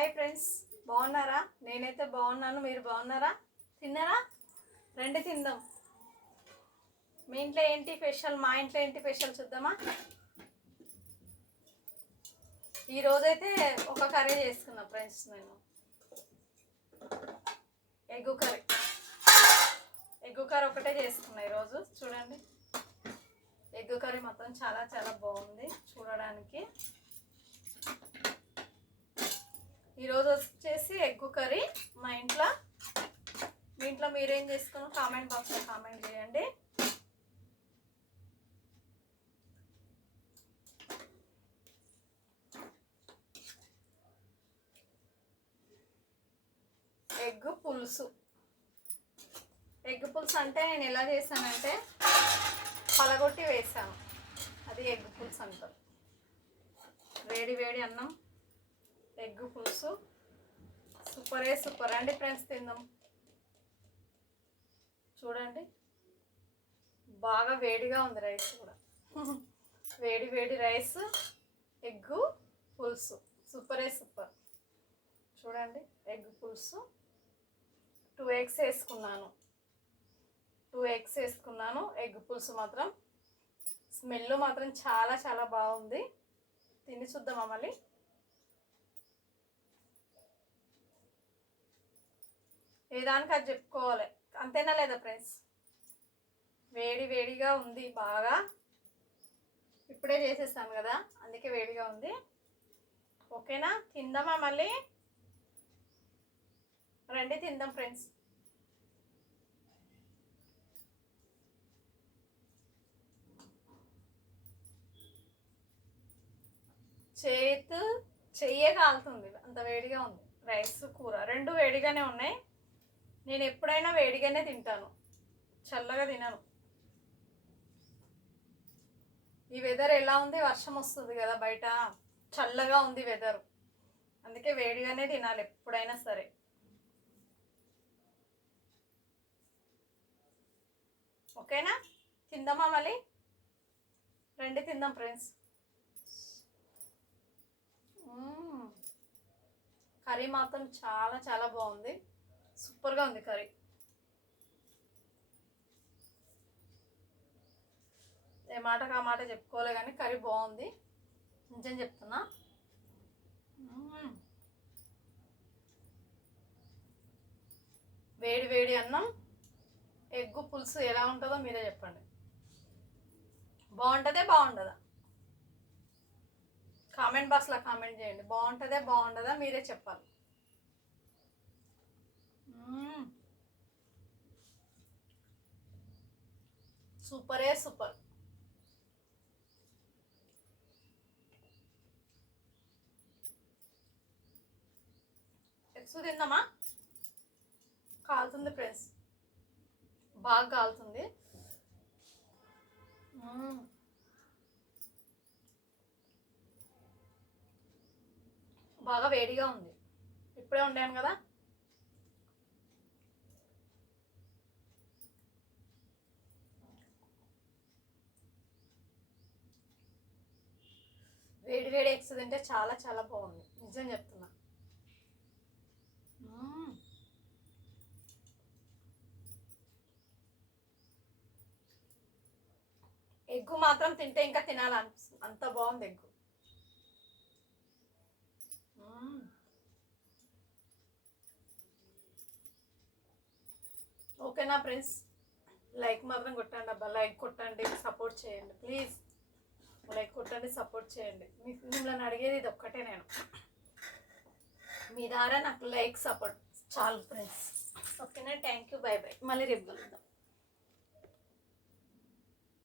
Hi friends, బాగున్నారా? నేనైతే బాగున్నాను. మీరు బాగున్నారా? తిన్నారా? రండి తిందాం. మీ ఇంట్లో ఏంటి స్పెషల్, మా ఇంట్లో ఏంటి స్పెషల్ చూద్దామా? ఈరోజైతే ఒక కర్రీ చేసుకున్నా ఫ్రెండ్స్. నేను ఎగ్గు కర్రీ ఒకటే చేసుకున్నా ఈరోజు. చూడండి, ఎగ్గు కర్రీ మొత్తం చాలా చాలా బాగుంది చూడడానికి. ఈరోజు వచ్చేసి ఎగ్గు కర్రీ మా ఇంట్లో. మీ ఇంట్లో మీరేం చేసుకున్నా కామెంట్ బాక్స్లో కామెంట్ చేయండి. ఎగ్గు పులుసు అంటే నేను ఎలా చేశానంటే పలగొట్టి వేసాను. అది ఎగ్గు పులుసు అంటారు. వేడి వేడి అన్నం, ఎగ్గు పులుసు సూపర్ అండి ఫ్రెండ్స్. తిందాం. చూడండి, బాగా వేడిగా ఉంది రైస్ కూడా. వేడి వేడి రైస్, ఎగ్గు పులుసు సూపర్. చూడండి, ఎగ్ పులుసు 2 eggs వేసుకున్నాను. ఎగ్ పులుసు మాత్రం స్మెల్ మాత్రం చాలా చాలా బాగుంది. తిని చూద్దామా మళ్ళీ. ఏదానికి అది చెప్పుకోవాలి, అంతేనా లేదా ఫ్రెండ్స్? వేడి వేడిగా ఉంది బాగా. ఇప్పుడే చేసేస్తాను కదా, అందుకే వేడిగా ఉంది. ఓకేనా? తిందామా మళ్ళీ? రండి తిందాం ఫ్రెండ్స్. చెయ్యే కాలుతుంది, అంత వేడిగా ఉంది. రైస్ కూర రెండు వేడిగానే ఉన్నాయి. నేను ఎప్పుడైనా వేడిగానే తింటాను, చల్లగా తినను. ఈ వెదర్ ఎలా ఉంది? వర్షం వస్తుంది కదా బయట, చల్లగా ఉంది వెదర్, అందుకే వేడిగానే తినాలి ఎప్పుడైనా సరే. ఓకేనా? తిందామా మళ్ళీ? రండి తిందాం ఫ్రెండ్స్. కర్రీ మాత్రం చాలా చాలా బాగుంది, సూపర్గా ఉంది కర్రీ. ఏ మాటకు ఆ మాట చెప్పుకోలే కానీ కర్రీ బాగుంది, నిజం చెప్తున్నా. వేడి వేడి అన్నం, ఎగ్గు పులుసు ఎలా ఉంటుందో మీరే చెప్పండి. బాగుంటుందా? కామెంట్ బాక్స్లో కామెంట్ చేయండి. బాగుంటుందా మీరే చెప్పాలి. సూపర్. ఎగ్స్ తిందామా? కాలుతుంది ఫ్రెండ్స్, బాగా కాలుతుంది. బాగా వేడిగా ఉంది, ఇప్పుడే వండాను కదా. వేడి వేడి ఎగ్స్ తింటే చాలా చాలా బాగుంది, నిజం చెప్తున్నా. ఎగ్గు మాత్రం తింటే ఇంకా తినాలనిపిస్తుంది, అంత బాగుంది ఎగ్గు. ఓకేనా ఫ్రెండ్స్? లైక్ మాత్రం కొట్టండి అబ్బా, లైక్ కొట్టండి, సపోర్ట్ చేయండి ప్లీజ్. లైక్ కొట్టండి, సపోర్ట్ చేయండి. మిమ్మల్ని అడిగేది ఇది ఒక్కటే, నేను మీ ద్వారా నాకు లైక్ సపోర్ట్ చాలు ఫ్రెండ్స్. ఓకేనా? థ్యాంక్ యూ, బై మళ్ళీ రేపు కలుద్దాం.